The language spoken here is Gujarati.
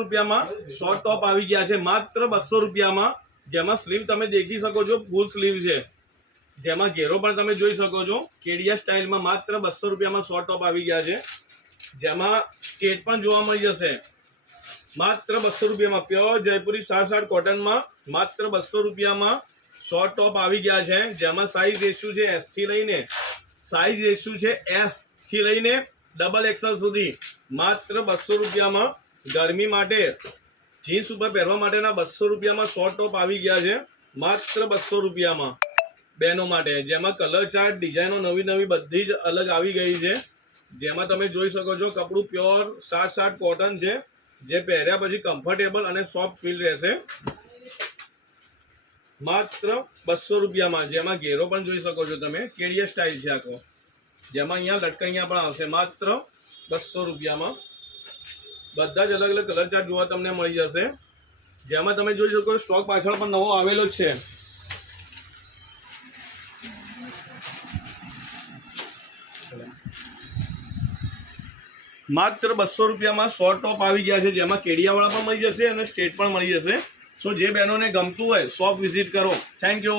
રૂપિયામાં 100 ટોપ આવી ગયા છે, માત્ર 200 રૂપિયામાં, જેમાં સ્લીવ તમે દેખી શકો છો, ફૂલ સ્લીવ છે, જેમાં ઘેરો પણ તમે જોઈ શકો છો. કેડિયા સ્ટાઇલમાં માત્ર 200 રૂપિયામાં 100 ટોપ આવી ગયા છે, જેમાં સ્ટેટ પણ જોવા મળી જશે. માત્ર 200 રૂપિયામાં પ્યોર જયપુરી 7/7 કોટનમાં માત્ર 200 રૂપિયામાં 100 ટોપ આવી ગયા છે, જેમાં સાઇઝ રેશિયો છે S થી લઈને S થી લઈને XXL સુધી. માત્ર 200 રૂપિયામાં ગરમી માટે જીન્સ ઉપર પહેરવા માટેના 200 રૂપિયામાં 100 ટોપ આવી ગયા છે, માત્ર 200 રૂપિયામાં બહેનો માટે, જેમાં કલર ચાર્ટ ડિઝાઇનો નવી બધી જ અલગ આવી ગઈ છે, જેમાં તમે જોઈ શકો છો. કપડું પ્યોર 7/7 કોટન છે, જે પહેર્યા પછી કમ્ફર્ટેબલ અને સોફ્ટ ફીલ રહેશે. માત્ર 200 રૂપિયામાં, જેમાં ઘેરો પણ જોઈ શકો છો તમે. કેડિયા સ્ટાઇલ છે આખો, જેમાં અહીંયા લટકણિયા પણ આવશે. માત્ર 200 રૂપિયામાં બધા જ અલગ કલર ચાર્ટ જોવા તમને મળી જશે, જેમાં તમે જોઈ શકો સ્ટોક પાછળ પણ નવો આવેલો જ છે. માત્ર 200 રૂપિયામાં 100 ટોપ આવી ગયા છે, જેમાં કેડિયાવાળા પણ મળી જશે અને સ્ટ્રેટ પણ મળી જશે. સો જે બહેનોને ગમતું હોય શોપ વિઝિટ કરો. Thank you.